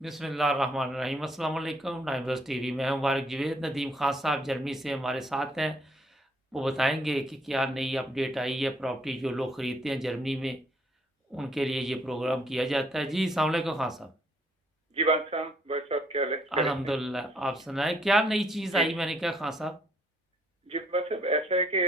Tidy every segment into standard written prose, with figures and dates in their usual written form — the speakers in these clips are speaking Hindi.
बिस्मिल्लाहिर्रहमानिर्रहीम। अस्सलाम वालेकुम। नाइबर्स टीवी में मुबारक जवेद। नदीम खान साहब जर्मनी से हमारे साथ हैं। वो बताएंगे कि क्या नई अपडेट आई है प्रॉपर्टी जो लोग खरीदते हैं जर्मनी में, उनके लिए ये प्रोग्राम किया जाता है। जी अस्सलाम वालेकुम खान साहब। जी भाई साहब क्या हाल है, खैरियत से हैं? अल्हम्दुलिल्लाह, आप सुनाएं क्या नई चीज़ जी आई। मैंने कहा खान साहब। जी भाई साहब, ऐसा है कि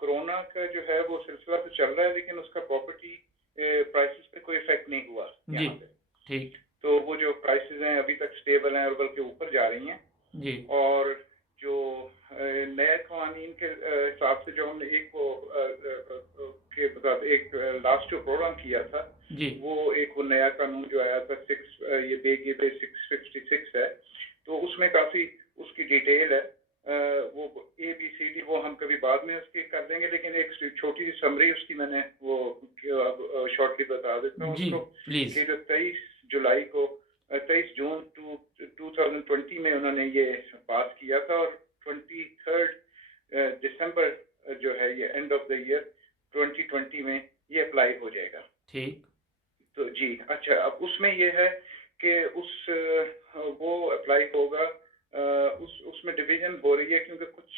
कोरोना का जो है वो सिलसिला तो चल रहा है, लेकिन उसका प्रॉपर्टी प्राइसेस पे कोई इफेक्ट नहीं हुआ जी यहाँ पे। ठीक। तो वो जो प्राइसेस हैं अभी तक स्टेबल हैं और बल्कि ऊपर जा रही हैं। जी और जो नए कानून के हिसाब से जो हमने एक वो के मतलब एक लास्ट जो प्रोग्राम किया था, जी वो एक वो नया कानून जो आया था सिक्स ये बे 656 है। तो उसमें काफी उसकी डिटेल है। वो ABCD वो हम कभी बाद में उसकी कर देंगे, लेकिन एक छोटी सी समरी उसकी मैंने वो अब शॉर्टली बता देता हूँ जी उसको। प्लीज़। कि जो 23 जुलाई को 23 जून 2020 में उन्होंने ये पास किया था, और 23 दिसंबर जो है ये एंड ऑफ द ईयर 2020 में ये अप्लाई हो जाएगा। ठीक। तो जी अच्छा, अब उसमें ये है कि वो अप्लाई होगा। उसमें डिवीजन हो रही है, क्योंकि कुछ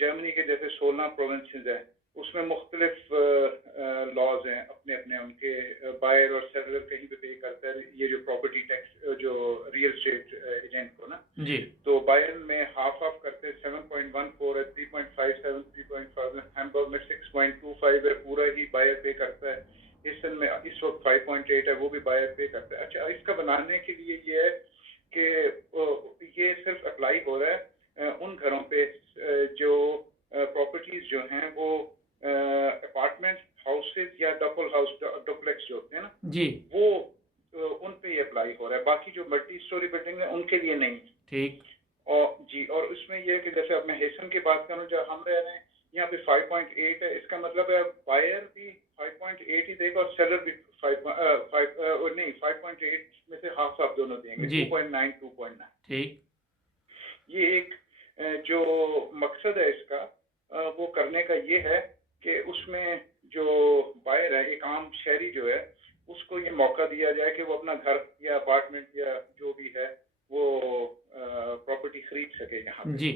जर्मनी के जैसे 16 प्रोविंसेस हैं, उसमें मुख्तलिफ लॉज हैं अपने अपने उनके। बायर और सेलर कहीं पे पे करता है ये जो प्रॉपर्टी टैक्स, जो रियल एस्टेट एजेंट को ना। जी तो बायर में हाफ हाफ करते हैं, 7.14 है, 3.57, 3.5 हैम्बर्ग में 6.25 है, पूरा ही बायर पे करता है। हिस्सन में इस वक्त 5.8 है, वो भी बायर पे करता है। अच्छा, इसका बनाने के लिए ये है कि ये सिर्फ अप्लाई हो रहा है उन घरों पे जो प्रॉपर्टीज जो हैं वो अपार्टमेंट हाउसेज या डबल हाउस डुप्लेक्स जो होते हैं ना, जी वो उन पे ये अप्लाई हो रहा है। बाकी जो मल्टी स्टोरी बिल्डिंग है उनके लिए नहीं। ठीक। और जी, और उसमें यह है कि जैसे अब मैं हेसन की बात करूं, जब हम रह रहे हैं यहाँ पे 5.8 है, इसका मतलब है बायर भी 5.8 ही देगा और सेलर भी 5 नहीं, 5.8 में से हाफ हाफ दोनों देंगे, जी 2.9 2.9। ठीक। ये एक जो मकसद है इसका वो करने का ये है कि उसमें जो बायर है, एक आम शहरी जो है, उसको ये मौका दिया जाए कि वो अपना घर या अपार्टमेंट या जो भी है वो प्रॉपर्टी खरीद सके यहाँ पे। जी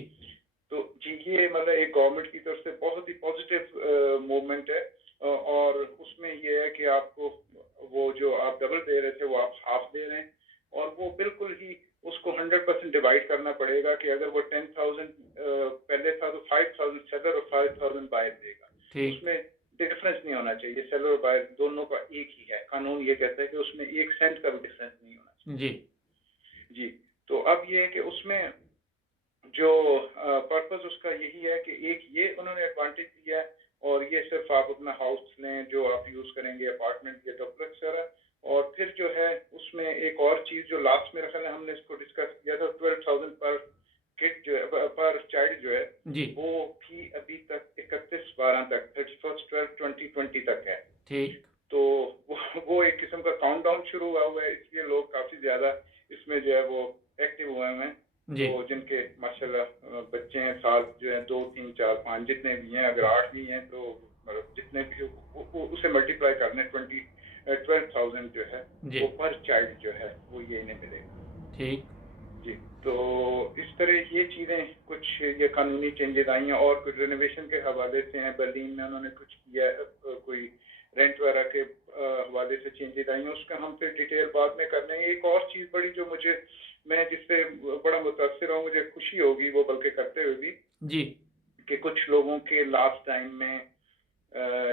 तो जी, ये मतलब एक गवर्नमेंट की तरफ से बहुत ही पॉजिटिव मूवमेंट है। और उसमें ये है कि आपको वो जो आप डबल दे रहे थे वो आप हाफ दे रहे हैं। और वो बिल्कुल ही उसको 100% डिवाइड करना पड़ेगा कि अगर वो 10,000 पहले था तो 5,000 सेलर और 5,000 बायर देगा। ठीक। उसमें डिफरेंस नहीं होना चाहिए, सेलर और बायर दोनों का एक ही है। कानून ये कहता है कि उसमें 1 सेंट का भी डिफरेंस नहीं होना जी चाहिए। जी। तो अब ये है कि उसमें जो पर्पस उसका यही है कि एक ये उन्होंने एडवांटेज दिया है, और ये सिर्फ आप अपना हाउस लें जो आप यूज करेंगे अपार्टमेंट या डुप्लेक्स वगैरह। और फिर जो है उसमें एक और चीज जो लास्ट में रखा है, हमने इसको डिस्कस किया था, 12,000 पर किड जो है, पर चाइल्ड जो है, जी वो भी अभी तक 31/12 तक 31/12/2020 तक है। ठीक। तो वो एक किस्म का काउंटडाउन शुरू हुआ है, इसलिए लोग काफी ज्यादा इसमें जो है वो एक्टिव हुए हैं। जी तो जिनके माशाल्लाह बच्चे हैं, साल जो है 2 3 4 5 जितने भी हैं, अगर 8 भी हैं तो मतलब जितने भी उसे मल्टीप्लाई करने 12,000 जो है जी वो पर चाइल्ड जो है वो ये इन्हें मिलेगा। ठीक। जी। तो इस तरह ये चीज़ें कुछ ये कानूनी चेंजेस आई हैं, और कुछ रिनोवेशन के हवाले से हैं, बर्लिन में उन्होंने कुछ किया है, कोई रेंट वगैरह के हवाले से चेंजेस आई हैं, उसका हम फिर डिटेल बाद में कर लेंगे। एक और चीज़ बड़ी जो मुझे, मैं जिससे बड़ा मुतासर हूँ, मुझे खुशी होगी वो बल्कि करते हुए भी, जी कि कुछ लोगों के लास्ट टाइम में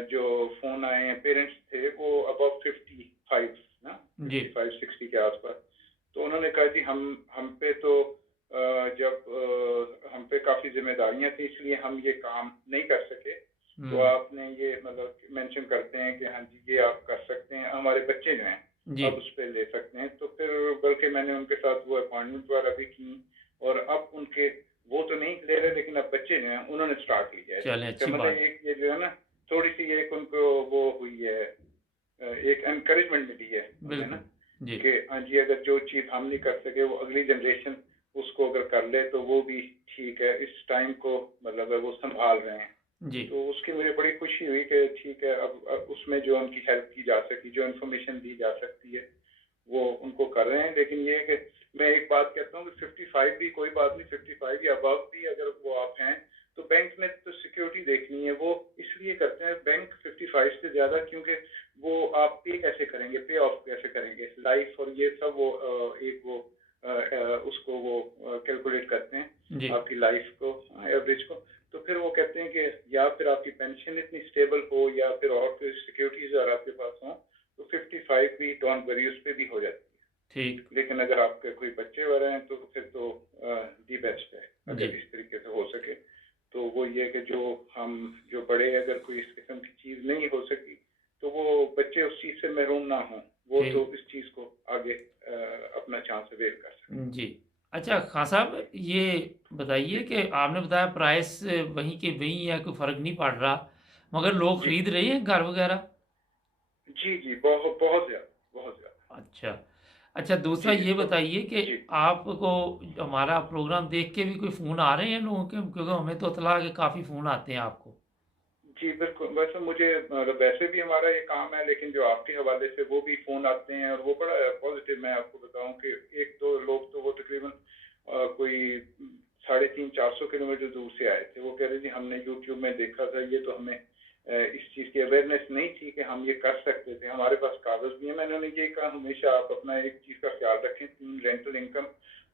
जो फोन आए हैं, पेरेंट्स थे वो अबव 55 ना, जी 55 60 के आसपास। तो उन्होंने कहा कि हम पे तो जब हम पे काफी जिम्मेदारियां थी, इसलिए हम ये काम नहीं कर सके। तो हम्म। आपने ये मतलब मेंशन करते हैं कि हाँ जी ये आप कर सकते हैं, हमारे बच्चे जो हैं जी अब उस पर ले सकते हैं। तो फिर बल्कि मैंने उनके साथ वो अपॉइंटमेंट वगैरह भी की, और अब उनके वो तो नहीं ले रहे, लेकिन अब बच्चे जो हैं उन्होंने स्टार्ट किया है। चलें इसका अच्छी मतलब बात। एक ये जो है ना, थोड़ी सी एक उनको वो हुई है, एक एनकरेजमेंट मिली है उन्हें ना, बिल्कुल। जी कि हाँ जी अगर जो चीज़ हम नहीं कर सके वो अगली जनरेशन उसको अगर कर ले तो वो भी ठीक है, इस टाइम को मतलब है वो संभाल रहे हैं। जी तो उसकी मुझे बड़ी खुशी हुई कि ठीक है, अब उसमें जो उनकी हेल्प की जा सकी, जो इन्फॉर्मेशन दी जा सकती है वो उनको कर रहे हैं। लेकिन ये है कि मैं एक बात कहता हूँ कि 55 भी कोई बात नहीं, 55 या अबव भी अगर वो आप हैं तो बैंक ने तो सिक्योरिटी देखनी है। वो इसलिए करते हैं बैंक 55 से ज्यादा, क्योंकि वो आप पे कैसे करेंगे, पे ऑफ कैसे करेंगे लाइफ और ये सब, वो एक वो उसको वो कैलकुलेट करते हैं जी आपकी लाइफ को, एवरेज को। तो फिर वो कहते हैं कि या फिर आपकी पेंशन इतनी स्टेबल हो या फिर और कोई सिक्योरिटीज अगर आपके पास हो तो 55 भी डोंट वरी, उस पर भी हो जाती ठीक। है। लेकिन अगर आपके कोई बच्चे वगैरह हैं तो फिर तो दी बेस्ट है जी अगर इस तरीके से हो सके। तो वो ये कि जो बड़े अगर कोई इस किस्म की चीज़ नहीं हो सकी तो वो बच्चे उस चीज़ से महरूम ना हों, वो तो ठीक। इस चीज़ को आगे अपना चांस अवेल कर सकें। जी। अच्छा खान साहब, ये बताइए जी कि आपने बताया प्राइस वहीं के वहीं है, कोई फ़र्क नहीं पड़ रहा, मगर लोग जी खरीद रहे हैं घर वगैरह? जी जी, बहुत बहुत ज़्यादा, बहुत ज़्यादा। अच्छा। अच्छा दूसरा जी ये तो बताइए कि जी आपको हमारा प्रोग्राम देख के भी कोई फ़ोन आ रहे हैं लोगों के? क्योंकि हमें तो इत्तला है कि काफ़ी फ़ोन आते हैं आपको। जी, बिल्कुल। वैसे मुझे वैसे भी हमारा ये काम है, लेकिन जो आपके हवाले से वो भी फ़ोन आते हैं और वो बड़ा पॉज़िटिव। मैं आपको बताऊँ कि 1-2 लोग तो वो तकरीबन कोई 350-400 किलोमीटर दूर से आए थे। वो कह रहे जी हमने यूट्यूब में देखा था, ये तो हमें इस चीज़ की अवेयरनेस नहीं थी कि हम ये कर सकते थे। हमारे पास कागज़ भी है। मैंने उन्हें ये कहा हमेशा आप अपना एक चीज़ का ख़्याल रखें, रेंटल इनकम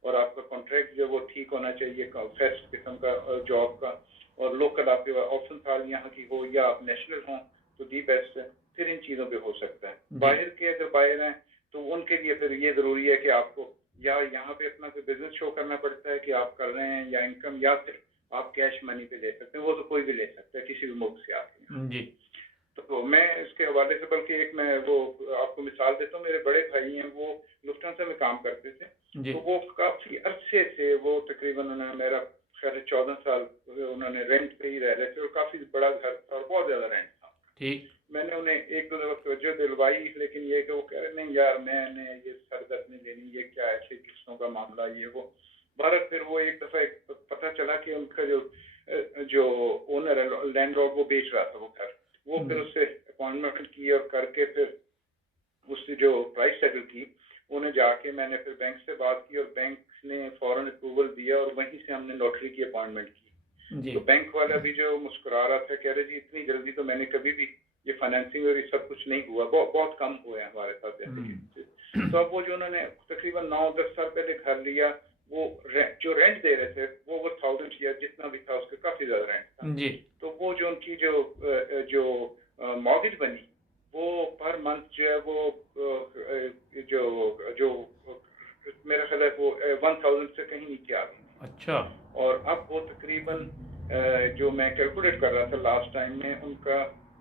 और आपका कॉन्ट्रैक्ट जो है वो ठीक होना चाहिए, फेस्ट किस्म का जॉब का, और लोकल आपके ऑप्शन था यहाँ की हो या आप नेशनल हों तो दी बेस्ट है। फिर इन चीज़ों पे हो सकता है। जी। बाहर के अगर बाहर हैं तो उनके लिए फिर ये ज़रूरी है कि आपको या यहाँ पे अपना कोई बिजनेस शो करना पड़ता है कि आप कर रहे हैं या इनकम, या फिर आप कैश मनी पे ले सकते हैं। वो तो कोई भी ले सकता है किसी भी मुल्क से आके यहाँ। जी। तो मैं इसके हवाले से बल्कि एक मैं वो आपको मिसाल देता हूँ। मेरे बड़े भाई हैं, वो लुफ्थांसा में काम करते थे। जी। तो वो काफ़ी अरसे से वो तकरीबन उन्होंने मेरा खैर 14 साल उन्होंने रेंट पे ही रह रहे थे और काफ़ी बड़ा घर था और बहुत ज़्यादा रेंट था। ठीक। मैंने उन्हें एक दो दफ़ा तवज्जो दिलवाई, लेकिन ये कि वो कह रहे नहीं यार मैंने ये सरदर्द नहीं लेनी, ये क्या ऐसे किस्तों का मामला ये वो। भारत फिर वो एक दफ़ा एक पता चला कि उनका जो ओनर है लैंडलॉर्ड, वो बेच रहा था वो घर। वो फिर जी। उससे अपॉइंटमेंट की और करके फिर उसकी जो प्राइस सेटल की, उन्हें जाके मैंने फिर बैंक से बात की और बैंक ने फौरन अप्रूवल दिया और वहीं से हमने लॉटरी की अपॉइंटमेंट की। जी। तो बैंक वाला भी जो मुस्कुरा रहा था, कह रहे जी इतनी जल्दी तो मैंने कभी भी ये फाइनेंसिंग और ये सब कुछ नहीं हुआ, बहुत कम हुआ है हमारे साथ ऐसे केसेस। तो अब वो जो उन्होंने तकरीबन 9-10 साल पहले घर लिया, वो जो रेंट दे रहे थे वो 1000 या जितना भी था उसके काफी ज्यादा रेंट था। जी। तो वो जो उनकी जो मॉर्गेज बनी, वो पर मंथ जो है वो जो जो मेरा ख्याल है वो 1000 से कहीं नीचे आ गई। अच्छा। और अब वो तकरीबन जो मैं कैलकुलेट कर रहा था लास्ट टाइम में, उनका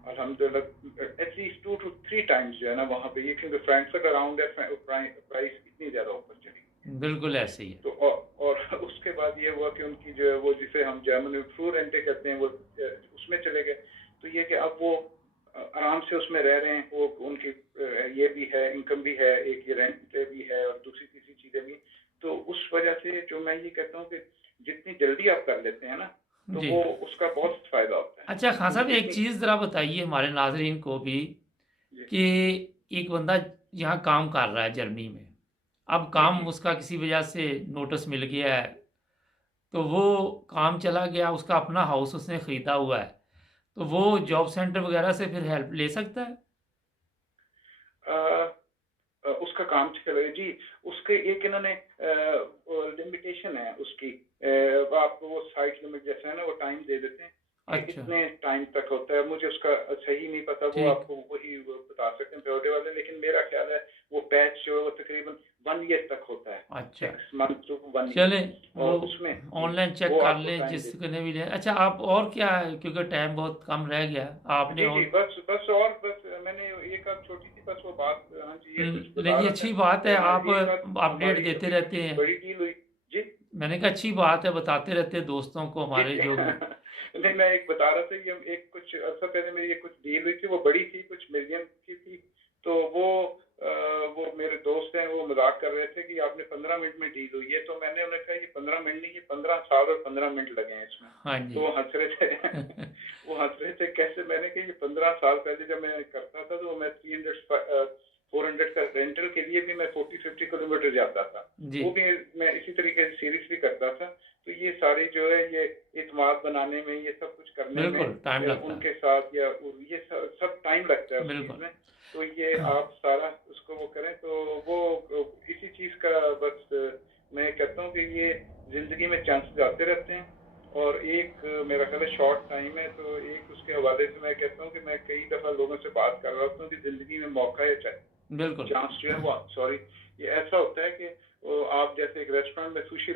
अल्हम्दुलिल्लाह एटलीस्ट 2 to 3 टाइम्स जो है ना वहाँ पे, ये क्योंकि फ्रैंकफर्ट अराउंड है, प्राइस इतनी ज़्यादा ऊपर चली गई। बिल्कुल ऐसे ही है। तो और उसके बाद ये हुआ कि उनकी जो है वो जिसे हम जर्मन में फ्लू रेंटे कहते हैं, वो उसमें चले गए। तो ये कि अब वो आराम से उसमें रह रहे हैं। वो उनकी ये भी है, इनकम भी है, एक ये रेंट भी है और दूसरी तीसरी चीज़ें भी। तो उस वजह से जो मैं ये कहता हूँ कि जितनी जल्दी आप कर लेते हैं ना तो जी। वो उसका बहुत फ़ायदा होता है। अच्छा खान क्योंकि साहब, एक जितनी चीज़ ज़रा बताइए हमारे नाज़रीन को भी जी कि एक बंदा यहाँ काम कर रहा है जर्मनी में, अब जी काम जी उसका किसी वजह से नोटिस मिल गया है, तो वो काम चला गया, उसका अपना हाउस उसने ख़रीदा हुआ है, तो वो जॉब सेंटर वगैरह से फिर हेल्प ले सकता है? अ, उसका काम चले जी। उसके एक इन्होंने लिमिटेशन है उसकी। आपको वो साइट लिमिट जैसा है ना, वो टाइम दे देते हैं कि अच्छा। इतने टाइम तक होता है। मुझे उसका सही नहीं पता, वो ठीक। आपको वही वो बता सकते हैं टोयोटे वाले। लेकिन मेरा ख्याल है वो पैच जो है वो तकरीबन 1 ईयर तक होता है, अच्छा। 6 मंथ टू 1 ईयर। चलें, वो और उसमें जी ऑनलाइन चेक वो कर आपको लें टाइम देते जिसने भी लें। अच्छा आप और क्या है, क्योंकि टाइम बहुत कम रह गया, हैं। आपने जी जी, और बस बस और बस मैंने एक आध छोटी सी बस वो बात, हाँ जी ये कुछ बता नहीं रहा था अच्छी बात कि है, आप हमारी एक बात, अपडेट हमारी देते अभी रहते कुछ हैं। बड़ी डील हुई। जी मैंने कहा अच्छी बात है, बताते रहते हैं दोस्तों को जी हमारे जी जो भी। नहीं मैं एक बता रहा था कि हम एक कुछ अर्सा पहले मेरी एक कुछ डील हुई थी, वो बड़ी थी, कुछ मिलियन की थी। तो वो मेरे दोस्त हैं, वो मजाक कर रहे थे कि आपने 15 मिनट में डील हुई है। तो मैंने उन्हें कहा ये 15 मिनट नहीं, ये 15 साल और 15 मिनट लगे हैं इसमें। हाँ जी। तो वो हंस रहे थे वो हंस रहे थे कैसे। मैंने कहा ये 15 साल पहले जब मैं करता था तो मैं 400 का रेंटल के लिए भी मैं 40-50 किलोमीटर जाता था, जी वो भी मैं इसी तरीके से सीरीज भी करता था। तो ये सारी जो है ये इत्मीनान बनाने में, ये सब कुछ करने में बिल्कुल टाइम लगता है। उनके साथ या ये सब टाइम लगता है उस चीज़ बिल्कुल में। तो ये आप सारा उसको वो करें तो वो इसी चीज़ का बस मैं कहता हूँ कि ये ज़िंदगी में चांसेस आते रहते हैं, और एक मेरा ख्याल है शॉर्ट टाइम है, तो एक उसके हवाले से मैं कहता हूँ कि मैं कई दफ़ा लोगों से बात कर रहा होता हूँ कि ज़िंदगी में मौका या बिल्कुल चांस जो है वो, सॉरी, ये ऐसा होता है कि आप जैसे एक रेस्टोरेंट में सुशी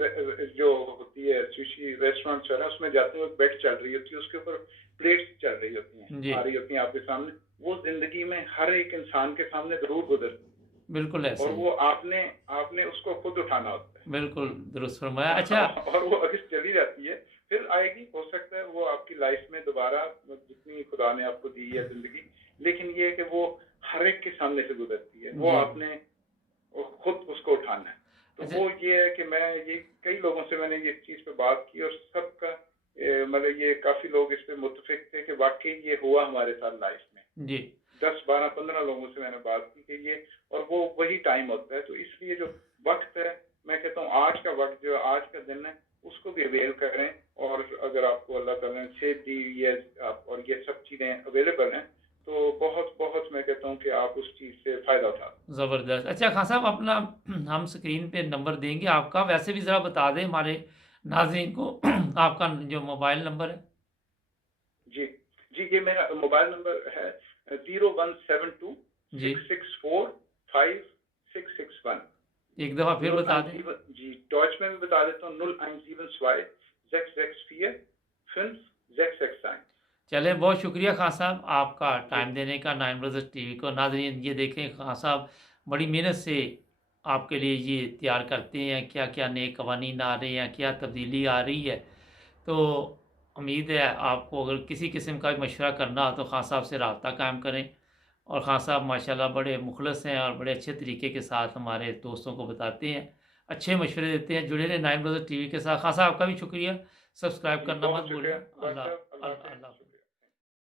जो होती है, सुशी रेस्टोरेंट जो है ना, उसमें जाते हुए बेड चल रही होती है, उसके ऊपर प्लेट्स चल रही होती हैं, जी आ रही होती हैं आपके सामने। वो जिंदगी में हर एक इंसान के सामने जरूर गुजरती बिल्कुल है, ऐसे और ही। वो आपने आपने उसको खुद उठाना होता बिल्कुल दुरुस्त फरमाया। अच्छा है। और वो अगर चली जाती है फिर आएगी, हो सकता है वो आपकी लाइफ में दोबारा, जितनी खुदा ने आपको दी है जिंदगी, लेकिन ये है कि वो हर एक के सामने से गुजरती है, वो जी आपने खुद उसको उठाना है। तो अच्छा वो ये है कि मैं ये कई लोगों से मैंने ये चीज़ पे बात की, और सबका मतलब ये काफ़ी लोग इस पे मुत्तफिक थे कि वाकई ये हुआ हमारे साथ लाइफ में। जी 10, 12, 15 लोगों से मैंने बात की कि ये, और वो वही टाइम होता है। तो इसलिए जो वक्त है, मैं कहता हूँ आज का वक्त जो आज का दिन है, उसको भी अवेल करें। और अगर आपको अल्लाह ताला ने सेहत दी हुई है और ये सब चीज़ें अवेलेबल हैं, तो बहुत बहुत मैं कहता हूँ कि आप उस चीज़ से फ़ायदा उठा। ज़बरदस्त। अच्छा खान साहब अपना हम स्क्रीन पे नंबर देंगे आपका, वैसे भी ज़रा बता दें हमारे नाज़रीन को आपका जो मोबाइल नंबर है। जी जी, ये मेरा मोबाइल नंबर है 0172 जी 664 5661। एक दफ़ा फिर बता दें। 017, जी डॉच में भी बता देता हूँ, 0172664 5661। चलें बहुत शुक्रिया खान साहब आपका जी टाइम देने का नाइन ब्रदर्स टीवी को। नाज़रीन ये देखें खान साहब बड़ी मेहनत से आपके लिए ये तैयार करते हैं, क्या क्या नए कवानीन आ रहे हैं, क्या तब्दीली आ रही है। तो उम्मीद है आपको अगर किसी किस्म का भी मशवरा करना हो तो खान साहब से रब्ता कायम करें। और खान साहब माशाल्लाह बड़े मुखलस हैं और बड़े अच्छे तरीके के साथ हमारे दोस्तों को बताते हैं, अच्छे मशवरे देते हैं। जुड़े रहें नाइन ब्रदर्स टीवी के साथ। खान साहब आपका भी शुक्रिया, सब्सक्राइब जी, करना मत बहुत भूलें। शुक्रिया अल्लाह डॉक्टर साहब, अल्लाह अल्लाह हाफिज़। अल्लाह।